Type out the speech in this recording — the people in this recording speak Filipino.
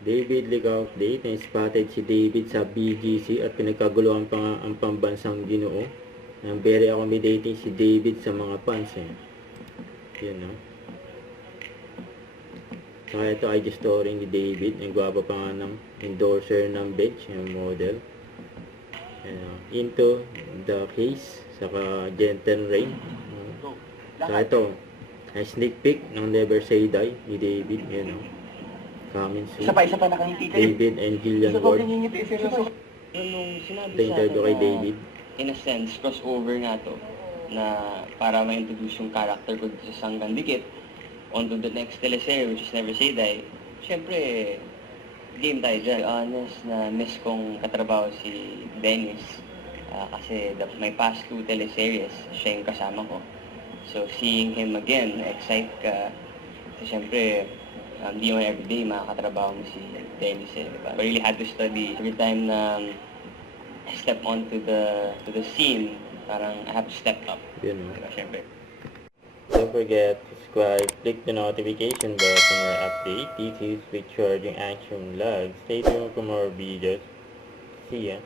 David Licao update. Na-spotted si David sa BGC at pinagkaguluhan pa nga ang pambansang Ginoo. Ang very accommodating si David sa mga fans eh. Yun no. Saka ito IG story ni David. Ang gwapo pa nga ng endorser ng Bench, yung model. Into the Case. Saka Gentle Rain. Saka ito, ay sneak peek ng Never Say Die ni David. Yun no. Coming soon. Isa pa nakangiti kayo. David and Gillian Isa pa Ward. nangingiti. Nung sinabi Ito interview kay David. in a sense, crossover nga to, na para ma-introduce yung character ko sa Sanggang Dikit onto the next teleserye, which is Never Say Die. Siyempre, game tayo dyan. Honest na miss kong katrabaho si Dennis. Kasi my past 2 teleseries, siya yung kasama ko. So, seeing him again, excite ka. Kasi siyempre, di mo everyday makakatrabaho mo si Dennis eh. Diba? I really had to study every time na I step onto the scene, parang I have to step up. Yun no. Diba, siyempre. Don't forget to subscribe, click the notification bell for more updates. This is with Charging Action Vlog. Stay tuned for more videos. See ya.